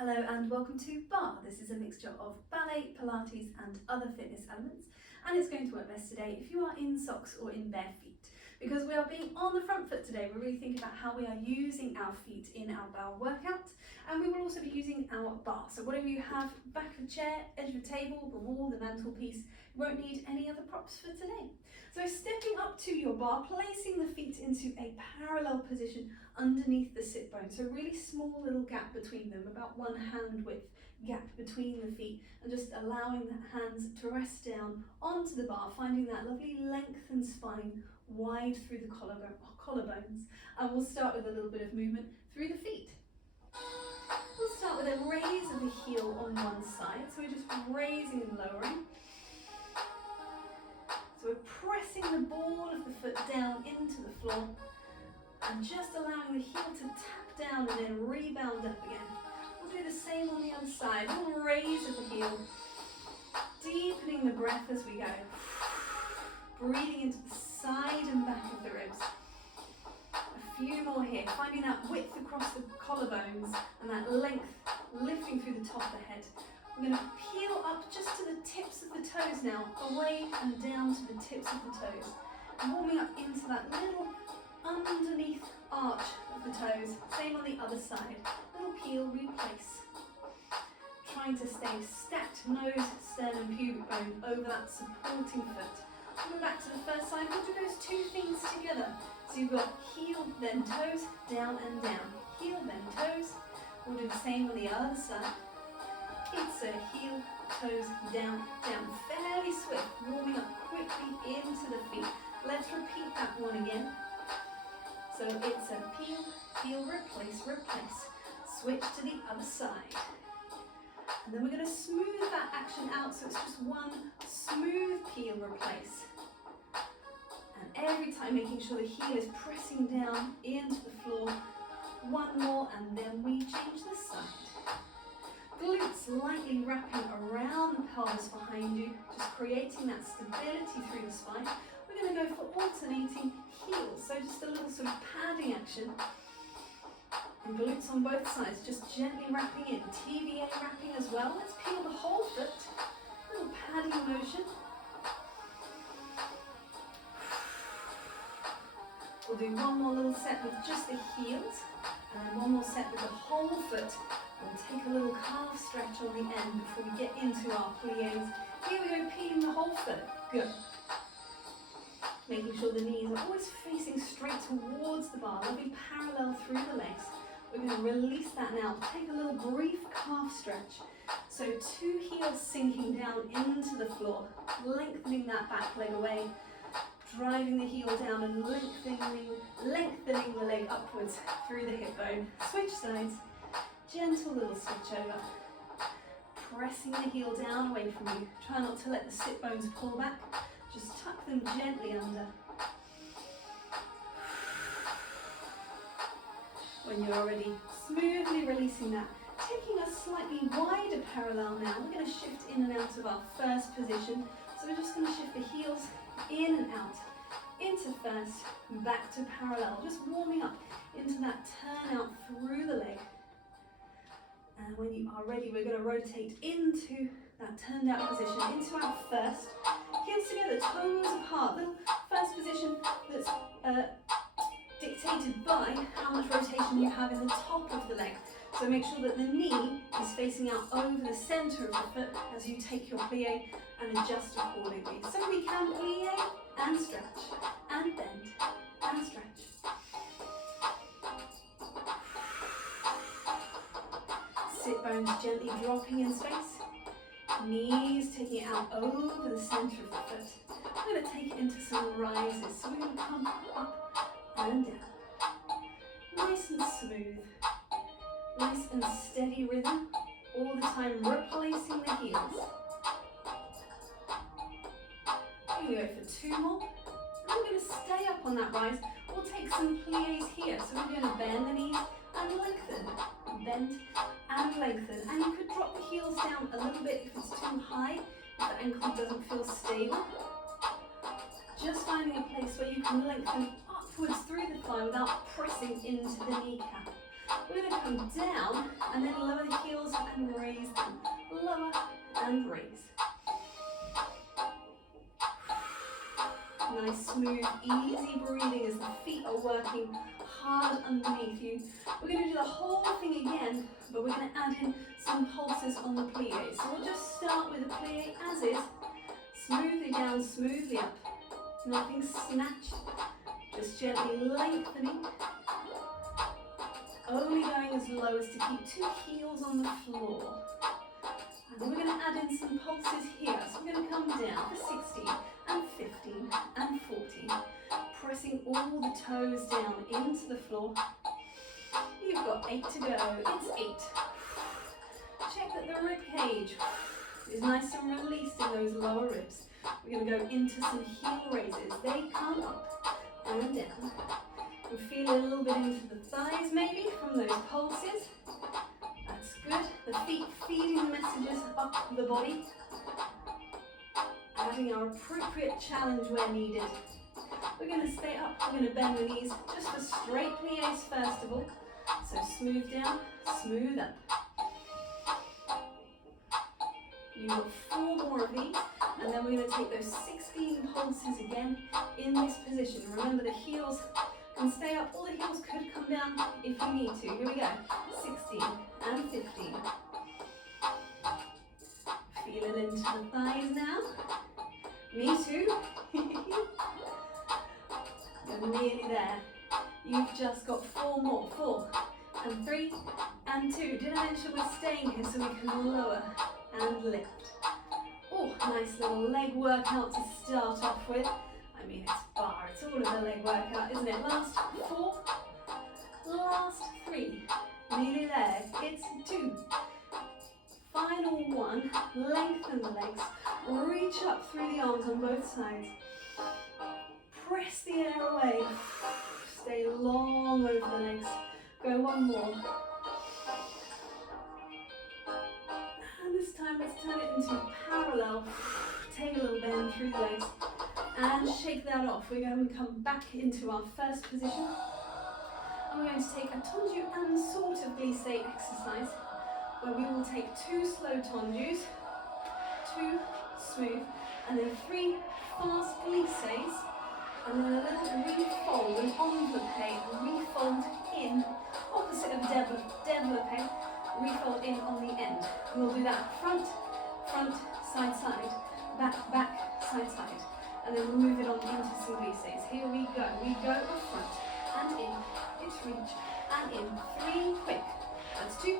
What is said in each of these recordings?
Hello and welcome to Barre. This is a mixture of ballet, Pilates and other fitness elements, and it's going to work best today if you are in socks or in bare feet. Because we are being on the front foot today, we're really thinking about how we are using our feet in our barre workout, and we will also be using our barre. So whatever you have, back of a chair, edge of a table, the wall, the mantelpiece, you won't need any other props for today. So stepping up to your barre, placing the feet into a parallel position underneath the sit bone. So really small little gap between them, about 1 hand width gap between the feet, and just allowing the hands to rest down onto the barre, finding that lovely lengthened spine wide through the collarbones. And we'll start with a little bit of movement through the feet. We'll start with a raise of the heel on one side. So we're just raising and lowering. So we're pressing the ball of the foot down into the floor and just allowing the heel to tap down and then rebound up again. We'll do the same on the other side. We'll raise of the heel, deepening the breath as we go. Breathing into the side and back of the ribs. A few more here, finding that width across the collarbones and that length lifting through the top of the head. We're going to peel up just to the tips of the toes now, away and down to the tips of the toes. Warming up into that little underneath arch of the toes. Same on the other side. Little peel, replace. Trying to stay stacked nose, sternum, pubic bone over that supporting foot. Coming back to the first side, we'll do those two things together. So you've got heel, then toes, down and down. Heel, then toes. We'll do the same on the other side. It's a heel, toes, down, down. Fairly swift, warming up quickly into the feet. Let's repeat that one again. So it's a peel, peel, replace, replace. Switch to the other side. And then we're going to smooth that action out so it's just one smooth peel, replace. And every time making sure the heel is pressing down into the floor. One more and then we change the side. Glutes lightly wrapping around the pelvis behind you, just creating that stability through the spine. We're going to go for alternating heels, so just a little sort of padding action. And glutes on both sides, just gently wrapping in. TVA wrapping as well. Let's peel the whole foot. A little padding motion. We'll do one more little set with just the heels, and then one more set with the whole foot. We'll take a little calf stretch on the end before we get into our pliés. Here we go, peeling the whole foot. Good. Making sure the knees are always facing straight towards the barre. They'll be parallel through the legs. We're going to release that now. Take a little brief calf stretch. So 2 heels sinking down into the floor, lengthening that back leg away, driving the heel down and lengthening the leg upwards through the hip bone. Switch sides. Gentle little switch over. Pressing the heel down away from you. Try not to let the sit bones pull back. Just tuck them gently under. When you're already smoothly releasing that, taking a slightly wider parallel now, we're going to shift in and out of our first position. So we're just going to shift the heels in and out, into first, back to parallel, just warming up into that turn out through the leg. And when you are ready, we're going to rotate into that turned out position, into our first. Heels together, toes apart. Little first position that's dictated by how much rotation you have in the top of the leg. So make sure that the knee is facing out over the center of the foot as you take your plie and adjust accordingly. So we can plie and stretch, and bend, and stretch. Sit bones gently dropping in space. Knees taking it out over the center of the foot. We're going to take it into some rises. So we're going to come up and down. Nice and smooth. Nice and steady rhythm. All the time replacing the heels. Here we go for 2 more. And we're going to stay up on that rise. We'll take some pliés here. So we're going to bend the knees and lengthen. Bend and lengthen. And you could drop the heels down a little bit if it's too high, if the ankle doesn't feel stable. Just finding a place where you can lengthen upwards through the thigh without pressing into the kneecap. We're going to come down and then lower the heels and raise them. Lower and raise. Nice, smooth, easy breathing as the feet are working hard underneath you. We're going to do the whole thing again, but we're going to add in some pulses on the plie. So we'll just start with the plie as is, smoothly down, smoothly up. Nothing snatched, just gently lengthening. Only going as low as to keep 2 heels on the floor. And then we're going to add in some pulses here. So we're going to come down for 16 and 15 and 14. Pressing all the toes down into the floor. You've got 8 to go. It's 8. Check that the rib cage is nice and released in those lower ribs. We're going to go into some heel raises. They come up and down. We're feeling a little bit into the thighs maybe from those pulses. That's good. The feet feeding the messages up the body. Adding our appropriate challenge where needed. We're going to stay up. We're going to bend the knees just for straight plies first of all. So smooth down, smooth up. You've got 4 more of these, and then we're going to take those 16 pulses again in this position. Remember, the heels can stay up, or the heels could come down if you need to. Here we go. 16 and 15. Feel it into the thighs now. Me too. You're nearly there. You've just got 4 more. 4 and 3 and 2. Did I mention we're staying here so we can lower and lift? Oh, nice little leg workout to start off with. I mean, it's barre. It's all of a leg workout, isn't it? Last 4. Last 3. Nearly there. It's 2. Final 1. Lengthen the legs. Reach up through the arms on both sides. Press the air away. Stay long over the legs. Go 1 more. And this time let's turn it into parallel. Take a little bend through the legs and shake that off. We're going to come back into our first position. And we're going to take a tendu and sort of glissé exercise where we will take 2 slow tendus, 2 smooth, and then 3 fast glissés, and then a little refold, an enveloppe, refold in, opposite of développé, refold in on the end. We'll do that front, front, side, side, back, back, side, side, and then we'll move it on into some glissés. Here we go up front, and in, it's reach, and in, 3, quick, that's 2,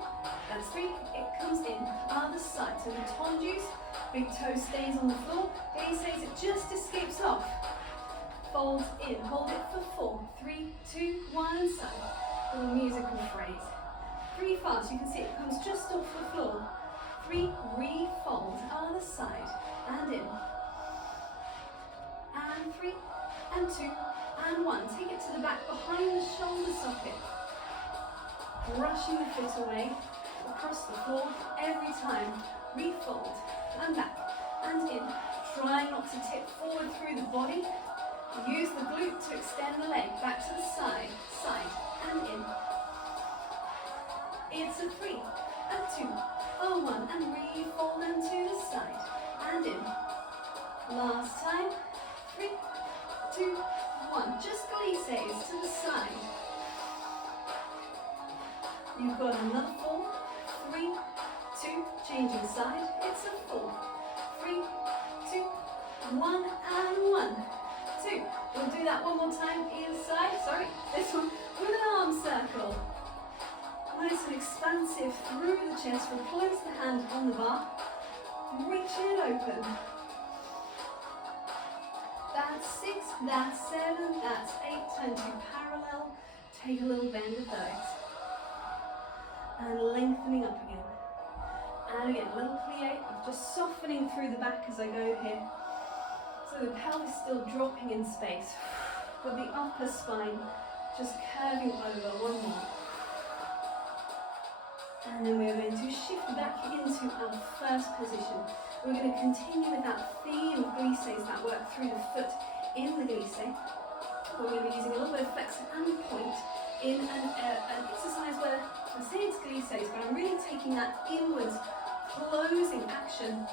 that's 3, it comes in, other side, so the tendus, big toe stays on the floor, glissés, it just escapes off. Fold in, hold it for 4, 3, 2, 1, and side. A little musical phrase. 3 fast, you can see it comes just off the floor. 3, refold, other side, and in. And 3, and 2, and 1. Take it to the back behind the shoulder socket. Brushing the foot away, across the floor, every time. Refold, and back, and in. Try not to tip forward through the body. Use the glute to extend the leg, back to the side, side, and in. It's a 3, a 2, a 1, and refold them to the side, and in. Last time, 3, 2, 1, just glissés to the side. You've got another 4, 3, 2, changing side, it's a 4, 3, 2, 1, and 1. 2. We'll do that one more time, inside, sorry, this one with an arm circle. Nice and expansive through the chest, we'll close the hand on the bar, reach it open. That's 6, that's 7, that's 8, turn to parallel, take a little bend of the legs. And lengthening up again. And again, a little plie, just softening through the back as I go here. So the pelvis still dropping in space, but the upper spine just curving over. 1 more. And then we're going to shift back into our first position. We're going to continue with that theme of glissés, that work through the foot in the glissé. We're going to be using a little bit of flex and point in an exercise where rotates, but I'm really taking that inwards, closing action,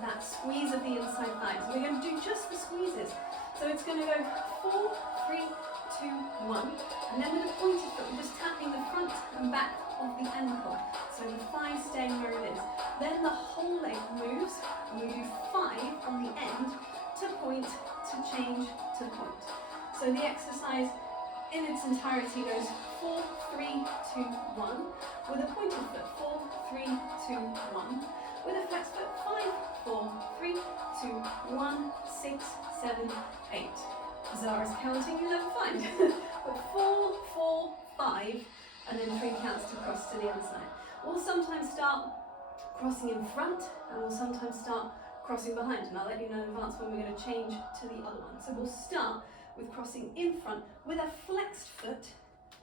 that squeeze of the inside thighs. We're going to do just the squeezes. So it's going to go 4, 3, 2, 1. And then with a pointed foot, we're just tapping the front and back of the ankle. So the thigh staying where it is. Then the whole leg moves, and we do 5 on the end to point, to change to the point. So the exercise in its entirety goes 4, 3, 2, 1. With a pointed foot, 4, 3, 2, 1. With a flex foot, 5, 4, 3, 2, 1, 6, 7, 8. Zara's counting, you'll never find. But 4, 4, 5, and then 3 counts to cross to the other side. We'll sometimes start crossing in front, and we'll sometimes start crossing behind, and I'll let you know in advance when we're going to change to the other one. So we'll start with crossing in front with a flexed foot,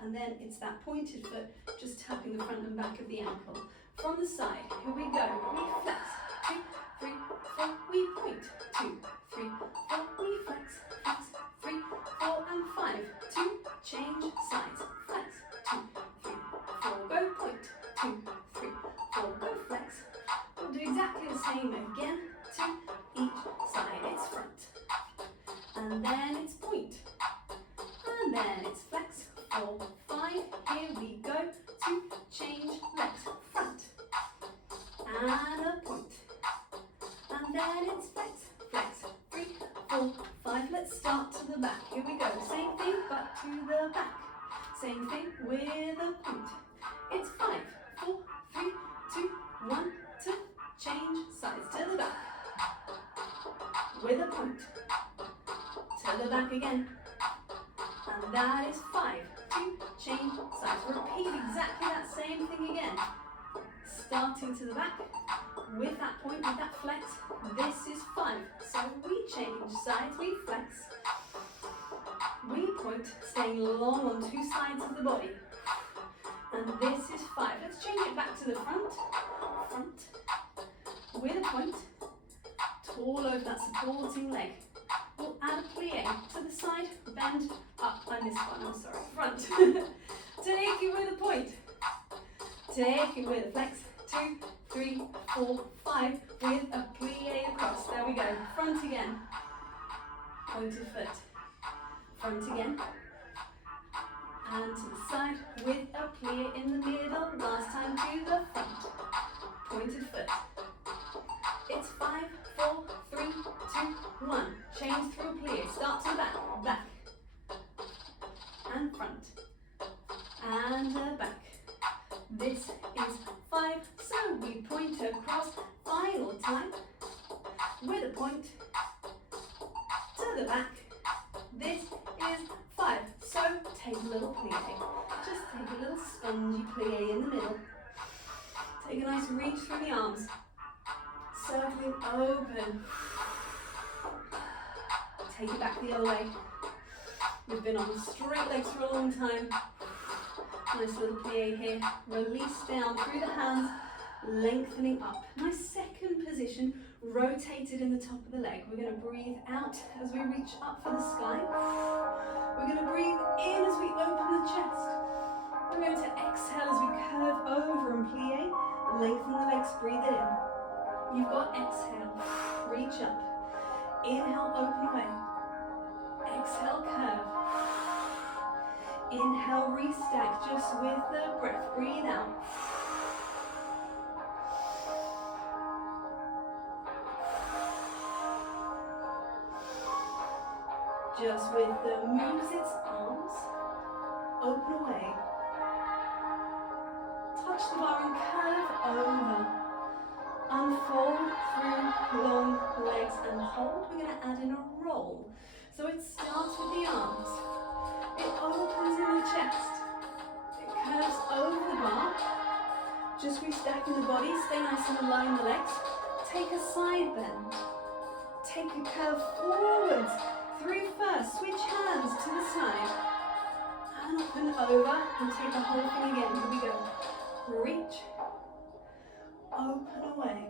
and then it's that pointed foot just tapping the front and back of the ankle. From the side, here we go. We flex, 2, 3, 4, we point, 2, 3, 4, we flex, flex, 3, 4, and 5, 2, change sides, flex, 2, 3, 4, go point, 2, 3, 4, go flex. We'll do exactly the same again to each side. It's front, and then it's point, and then it's flex, 4, 5, here we go, 2, change, legs, front, and a point, and then it's flex, flex, 3, 4, 5, let's start to the back, here we go, same thing but to the back, same thing with a point, it's 5, 4, 3, 2, 1, to change sides to the back, with a point, to the back again, and that is 5, 2, change sides. Repeat exactly that same thing again. Starting to the back, with that point, with that flex, this is 5. So we change sides, we flex, we point, staying long on 2 sides of the body. And this is 5. Let's change it back to the front, front, with a point, tall over that supporting leg. We'll add a plie to the side, bend up. I missed one, I'm sorry. Front. Take it with a point. Take it with a flex. 2, 3, 4, 5 with a plie across. There we go. Front again. Pointed foot. Front again. And to the side with a plie in the middle. Last time to the front. Pointed foot. It's 5, 4, 3, 2, 1. Change through a plie. Start to the back. Back. And front. And back. This is 5. So we point across. Final time. With a point. To the back. This is 5. So take a little plie. Just take a little spongy plie in the middle. Take a nice reach through the arms. Circling open. Take it back the other way. We've been on straight legs for a long time. Nice little plie here. Release down through the hands, lengthening up. Nice second position, rotated in the top of the leg. We're going to breathe out as we reach up for the sky. We're going to breathe in as we open the chest. We're going to exhale as we curve over and plie. Lengthen the legs, breathe it in. You've got exhale, reach up. Inhale, open away. Exhale, curve. Inhale, restack just with the breath. Breathe out. Just with the moves its arms. Open away. Touch the bar and curve over. Unfold through long legs and hold. We're going to add in a roll. So it starts with the arms. It opens in the chest. It curves over the bar. Just restacking the body. Stay nice and align the legs. Take a side bend. Take a curve forwards. 3 first. Switch hands to the side. And up and over. And take the whole thing again. Here we go. Reach. Open away.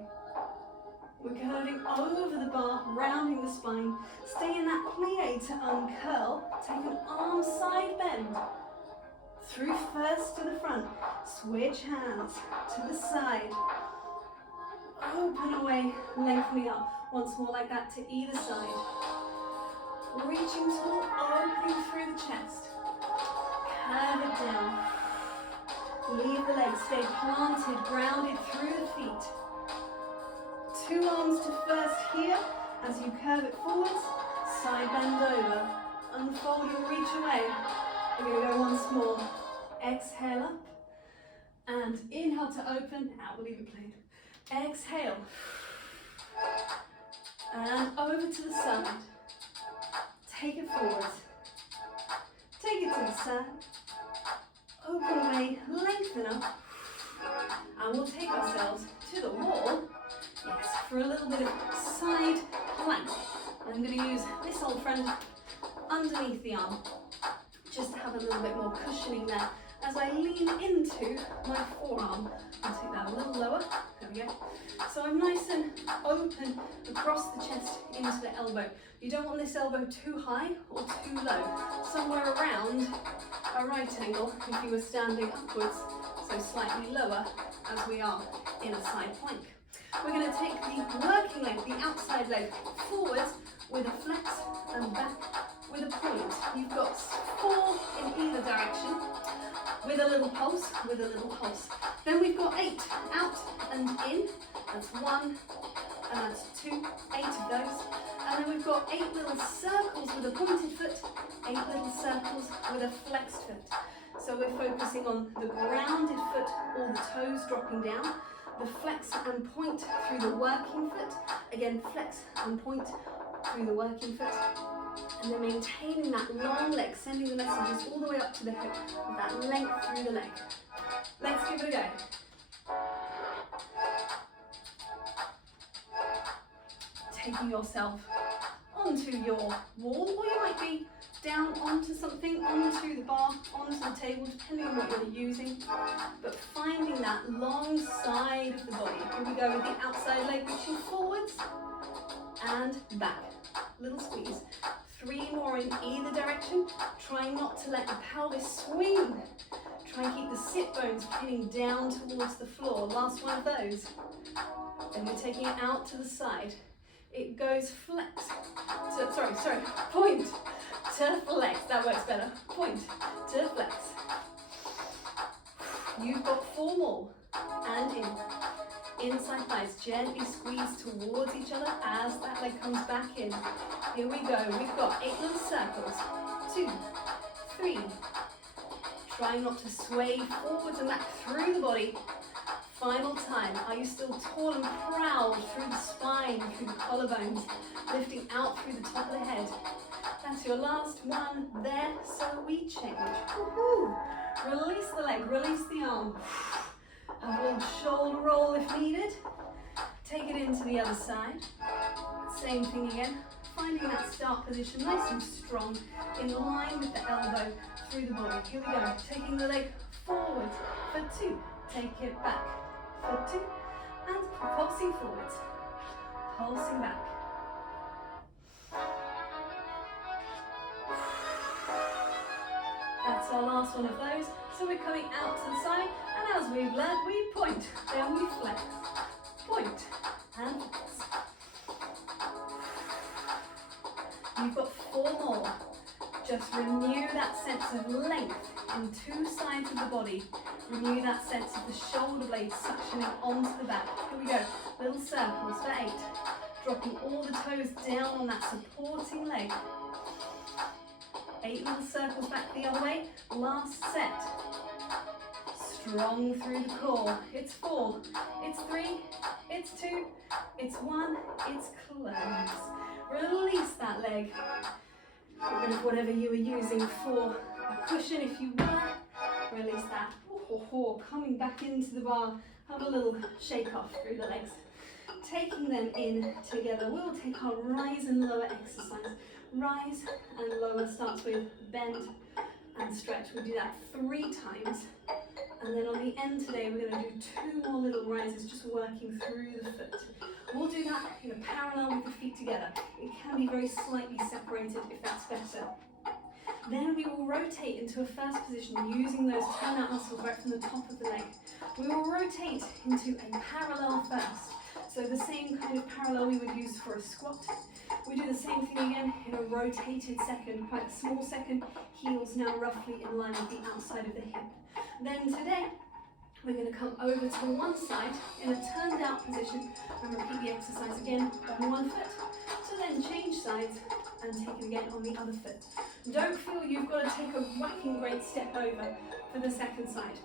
We're curving over the bar, rounding the spine. Stay in that plie to uncurl. Take an arm side bend. Through first to the front. Switch hands to the side. Open away, lengthening up. Once more like that to either side. Reaching tall, opening through the chest. Curve it down. Leave the legs, stay planted, grounded through the feet. 2 arms to first here as you curve it forwards. Side bend over. Unfold and reach away. We're going to go once more. Exhale up. And inhale to open. Out, we'll leave it plain. Exhale. And over to the side. Take it forwards. Take it to the side. Open away, lengthen up. And we'll take ourselves to the wall. Yes, for a little bit of side plank. I'm going to use this old friend underneath the arm, just to have a little bit more cushioning there. As I lean into my forearm, I'll take that a little lower, there we go. So I'm nice and open across the chest into the elbow. You don't want this elbow too high or too low. Somewhere around a right angle if you were standing upwards, so slightly lower as we are in a side plank. We're going to take the working leg, the outside leg, forwards with a flex and back with a point. You've got 4 in either direction with a little pulse, with a little pulse. Then we've got 8 out and in. That's 1 and that's 2, 8 of those. And then we've got 8 little circles with a pointed foot, 8 little circles with a flexed foot. So we're focusing on the grounded foot, all the toes dropping down, the flex and point through the working foot. Again, flex and point through the working foot. And then maintaining that long leg, sending the messages all the way up to the hip with that length through the leg. Let's give it a go. Taking yourself onto your wall, or you might be down onto something, onto the bar, onto the table, depending on what you're using. But finding that long side of the body. Here we go with the outside leg reaching forwards and back. Little squeeze. 3 more in either direction. Try not to let the pelvis swing. Try and keep the sit bones pinning down towards the floor. Last one of those. Then we're taking it out to the side. It goes flex to, point to flex. That works better. Point to flex. You've got 4 more. And in. Inside thighs, gently squeeze towards each other as that leg comes back in. Here we go. We've got 8 little circles. 2, 3. Try not to sway forwards and back through the body. Final time. Are you still tall and proud through the spine, through the collarbones, lifting out through the top of the head? That's your last one there, so we change. Woohoo! Release the leg, release the arm. Have a little shoulder roll if needed. Take it into the other side. Same thing again. Finding that start position nice and strong, in line with the elbow through the body. Here we go. Taking the leg forward for 2. Take it back for 2. And pulsing forwards. Pulsing back. That's our last one of those. So we're coming out to the side, and as we've learned, we point, then we flex. Point and flex. You've got 4 more. Just renew that sense of length in 2 sides of the body. Renew that sense of the shoulder blades suctioning onto the back. Here we go. Little circles for 8. Dropping all the toes down on that supporting leg. 8 little circles back the other way. Last set. Strong through the core. It's 4. It's 3. It's 2. It's 1. It's close. Release that leg. Get rid of whatever you were using for a cushion if you were. Release that. Coming back into the bar. Have a little shake off through the legs. Taking them in together. We'll take our rise and lower exercise. Rise and lower starts with bend and stretch. We'll do that 3 times. And then on the end today, we're going to do 2 more little rises, just working through the foot. We'll do that in a parallel with the feet together. It can be very slightly separated if that's better. Then we will rotate into a first position using those turnout muscles right from the top of the leg. We will rotate into a parallel first. So the same kind of parallel we would use for a squat. We do the same thing again in a rotated second, quite a small second, heels now roughly in line with the outside of the hip. Then today, we're going to come over to one side in a turned out position and repeat the exercise again on one foot. So then change sides and take it again on the other foot. Don't feel you've got to take a whacking great step over for the second side.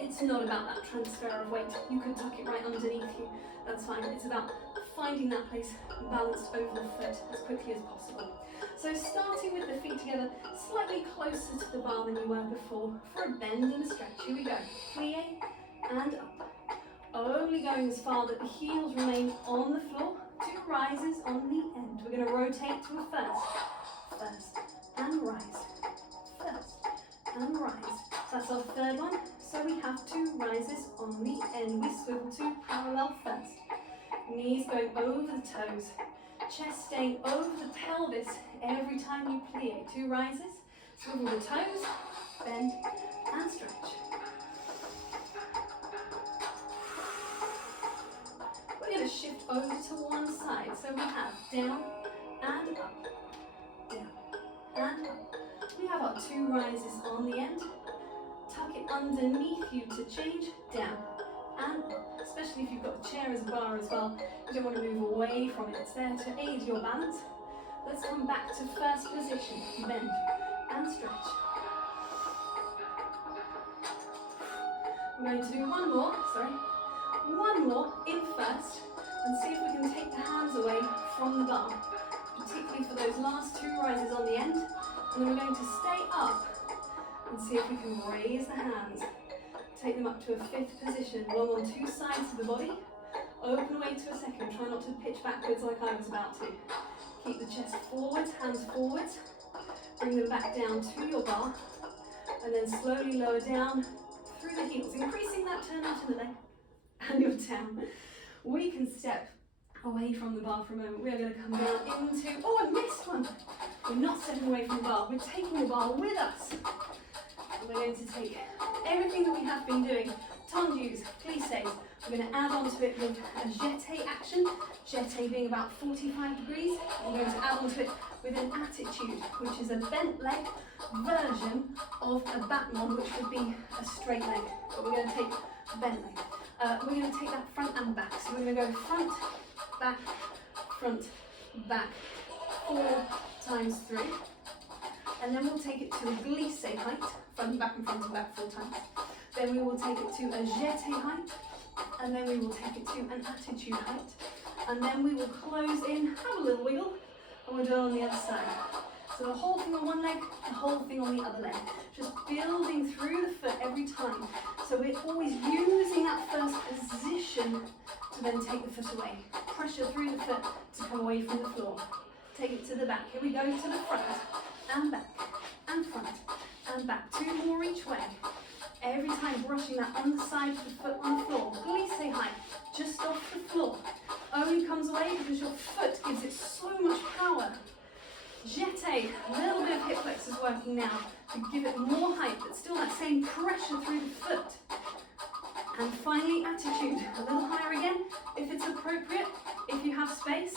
It's not about that transfer of weight. You can tuck it right underneath you. That's fine. It's about finding that place balanced over the foot as quickly as possible. So starting with the feet together, slightly closer to the bar than you were before for a bend and a stretch. Here we go. Plie and up. Only going as far that the heels remain on the floor. 2 rises on the end. We're going to rotate to a first and rise. First and rise. That's our third one. So we have 2 rises on the end. We swivel to parallel first. Knees going over the toes. Chest staying over the pelvis every time you plie. 2 rises. Swivel the toes. Bend and stretch. We're going to shift over to one side. So we have down and up. Down and up. We have our 2 rises on the end. Tuck it underneath you to change down and up, especially if you've got a chair as a bar as well. You don't want to move away from it. It's there to aid your balance. Let's come back to first position. Bend and stretch. We're going to do one more in first and see if we can take the hands away from the bar, particularly for those last 2 rises on the end. And then we're going to stay up and see if we can raise the hands. Take them up to a 5th position, one on 2 sides of the body. Open away to a second, try not to pitch backwards like I was about to. Keep the chest forwards, hands forwards. Bring them back down to your bar. And then slowly lower down through the heels, increasing that turn out in the leg. And you're down. We can step away from the bar for a moment. We're going to come down into, oh, I missed one. We're not stepping away from the bar, we're taking the bar with us. And we're going to take everything that we have been doing, tendus, glisses, we're going to add on to it with a jeté action, jeté being about 45 degrees. We're going to add on to it with an attitude, which is a bent leg version of a battement, which would be a straight leg. But we're going to take a bent leg. We're going to take that front and back. So we're going to go front, back, 4 times 3. And then we'll take it to a glissé height, front, back, and back 4 times. Then we will take it to a jeté height, and then we will take it to an attitude height. And then we will close in, have a little wiggle, and we'll do it on the other side. So the whole thing on one leg, the whole thing on the other leg. Just building through the foot every time. So we're always using that first position to then take the foot away. Pressure through the foot to come away from the floor. Take it to the back. Here we go to the front and back and front and back. 2 more each way. Every time brushing that underside of the foot on the floor. Glissé height, just off the floor. Only comes away because your foot gives it so much power. Jeté, a little bit of hip flexors working now to give it more height, but still that same pressure through the foot. And finally, attitude, a little higher again, if it's appropriate, if you have space.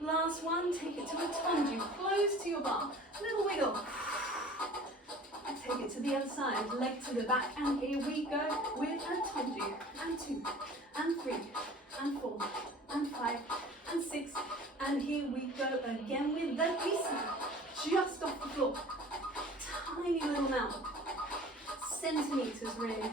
Last one, take it to a tendu, close to your bar, little wiggle. Take it to the other side, leg to the back, and here we go with a tendu, and 2, and 3, and 4, and 5, and 6, and here we go again with the glissé, just off the floor, tiny little amount, centimeters really,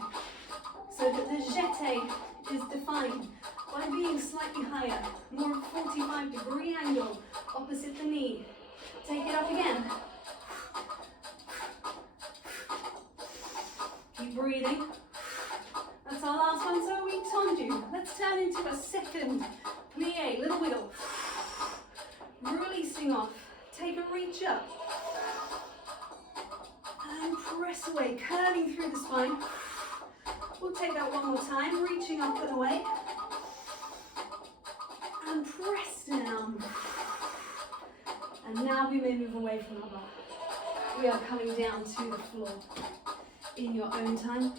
so that the jeté is defined by being slightly higher, more of a 45-degree angle opposite the knee. Take it up again. Keep breathing. That's our last one, so we tendu. Let's turn into a second plie, little wiggle. Releasing off. Take a reach up. And press away, curling through the spine. We'll take that one more time, reaching up and away. And press down. And now we may move away from our bar. We are coming down to the floor in your own time,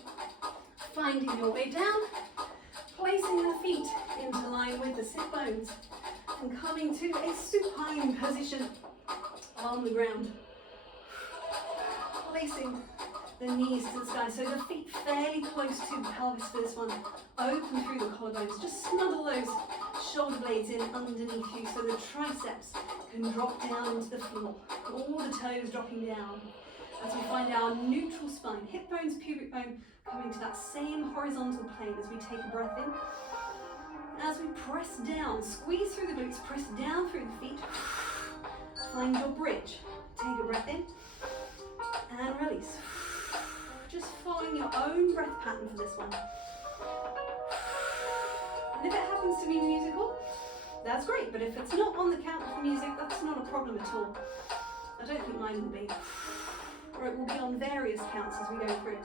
finding your way down, placing the feet into line with the sit bones, and coming to a supine position on the ground. Placing the knees to the sky, so the feet fairly close to the pelvis for this one. Open through the collarbones, just snuggle those shoulder blades in underneath you so the triceps can drop down into the floor. All the toes dropping down as we find our neutral spine, hip bones, pubic bone coming to that same horizontal plane as we take a breath in. As we press down, squeeze through the glutes, press down through the feet. Find your bridge. Take a breath in and release. Just following your own breath pattern for this one. And if it happens to be musical, that's great, but if it's not on the count of music, that's not a problem at all. I don't think mine will be. Or it will be on various counts as we go through.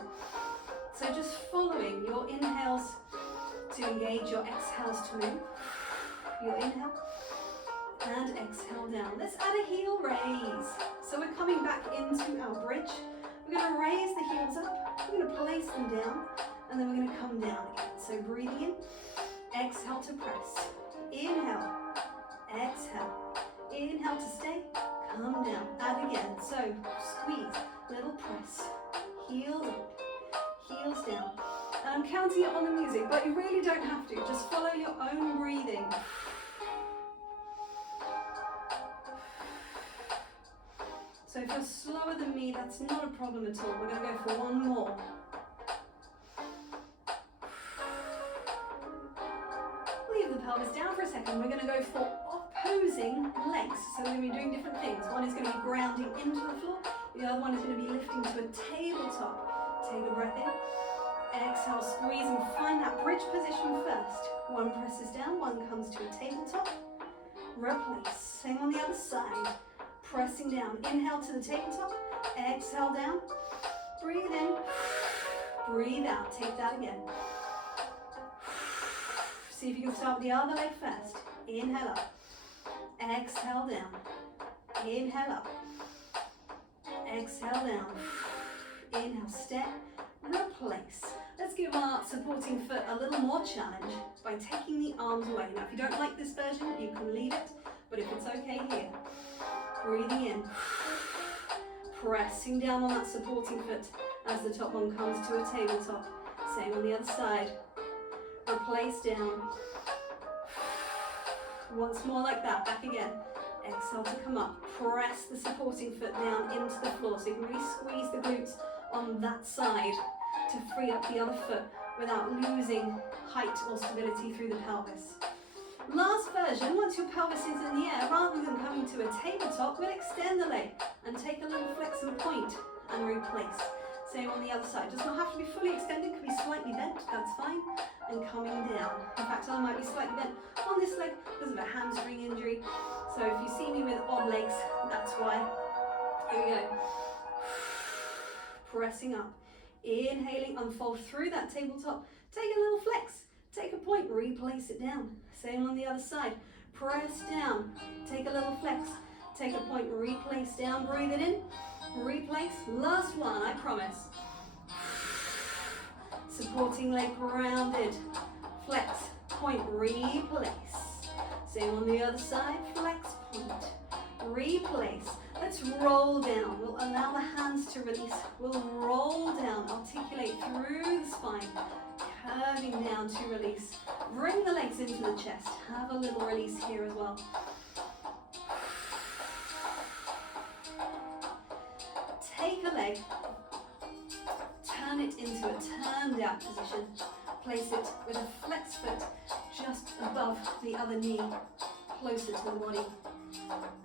So just following your inhales to engage, your exhales to move. Your inhale and exhale down. Let's add a heel raise. So we're coming back into our bridge. We're going to raise the heels up, we're going to place them down, and then we're going to come down again. So breathing in, exhale to press. Inhale, exhale. Inhale to stay, come down. Add again. So squeeze, little press, heels up, heels down. And I'm counting it on the music, but you really don't have to. Just follow your own breathing. So if you're slower than me, that's not a problem at all. We're going to go for one more. Leave the pelvis down for a second. We're going to go for opposing legs. So we're going to be doing different things. One is going to be grounding into the floor. The other one is going to be lifting to a tabletop. Take a breath in. Exhale, squeeze and find that bridge position first. One presses down, one comes to a tabletop. Replace. Same on the other side. Pressing down. Inhale to the tabletop. Exhale down. Breathe in. Breathe out. Take that again. See if you can start with the other leg first. Inhale up. Exhale down. Inhale up. Exhale down. Inhale, step. Replace. Let's give our supporting foot a little more challenge by taking the arms away. Now, if you don't like this version, you can leave it, but if it's okay here, breathing in, pressing down on that supporting foot as the top one comes to a tabletop. Same on the other side. Replace down. Once more like that, back again. Exhale to come up. Press the supporting foot down into the floor so you can really squeeze the glutes on that side to free up the other foot without losing height or stability through the pelvis. Last version, once your pelvis is in the air, rather than coming to a tabletop, we'll extend the leg and take a little flex and point and replace. Same on the other side. Does not have to be fully extended, could be slightly bent, that's fine. And coming down. In fact, I might be slightly bent on this leg because of a hamstring injury. So if you see me with odd legs, that's why. Here we go. Pressing up. Inhaling, unfold through that tabletop. Take a little flex. Take a point, replace it down. Same on the other side. Press down. Take a little flex. Take a point, replace down. Breathe it in. Replace. Last one, I promise. Supporting leg rounded. Flex, point, replace. Same on the other side. Flex, point, replace. Let's roll down. We'll allow the hands to release. We'll roll down, articulate through the spine, curving down to release. Bring the legs into the chest. Have a little release here as well. Take a leg, turn it into a turned out position. Place it with a flex foot just above the other knee, closer to the body.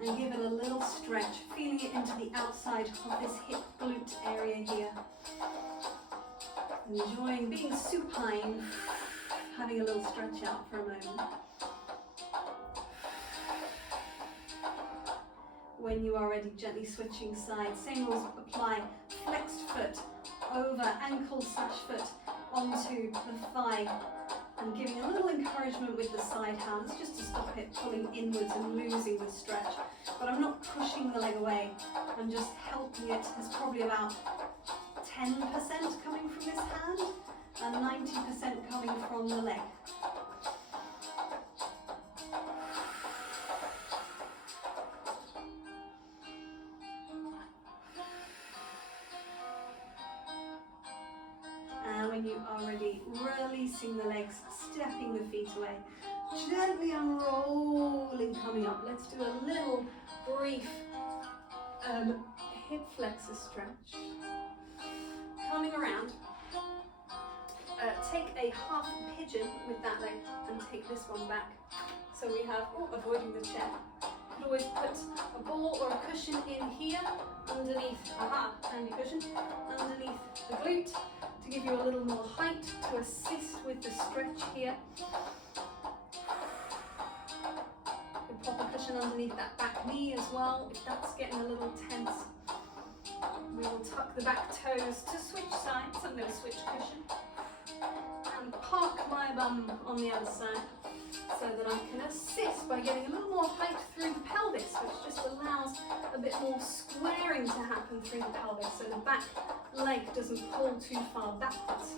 And give it a little stretch, feeling it into the outside of this hip glute area here. Enjoying being supine, having a little stretch out for a moment. When you are ready, gently switching sides. Same rules apply. Flexed foot over ankle/foot onto the thigh and giving a little encouragement with the side hands just to stop it pulling inwards and losing the stretch. But I'm not pushing the leg away, I'm just helping it. There's probably about 10% coming from this hand and 90% coming from the leg. And when you are ready, releasing the legs, stepping the feet away, gently unrolling, coming up. Let's do a little brief hip flexor stretch. Coming around, take a half pigeon with that leg and take this one back. So we have, avoiding the chair. You could always put a ball or a cushion in here, underneath, handy cushion, underneath the glute to give you a little more height to assist with the stretch here. You can pop a cushion underneath that back knee as well if that's getting a little tense. We will tuck the back toes to switch sides. I'm going to switch cushion and park my bum on the other side so that I can assist by getting a little more height through the pelvis, which just allows a bit more squaring to happen through the pelvis so the back leg doesn't pull too far backwards.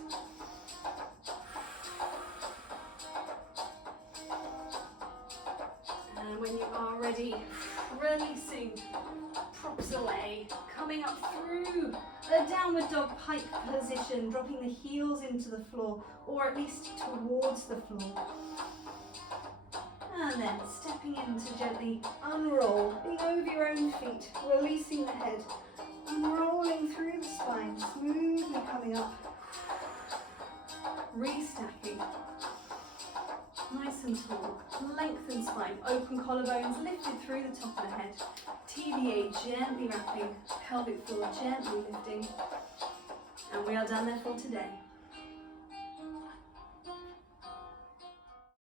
And when you are ready, releasing, props away, coming up through a downward dog pike position, dropping the heels into the floor, or at least towards the floor. And then stepping in to gently unroll, being over your own feet, releasing the head, unrolling through the spine, smoothly coming up, restacking. Nice and tall, lengthen spine, open collarbones, lifted through the top of the head. TVA gently wrapping, pelvic floor gently lifting. And we are done there for today.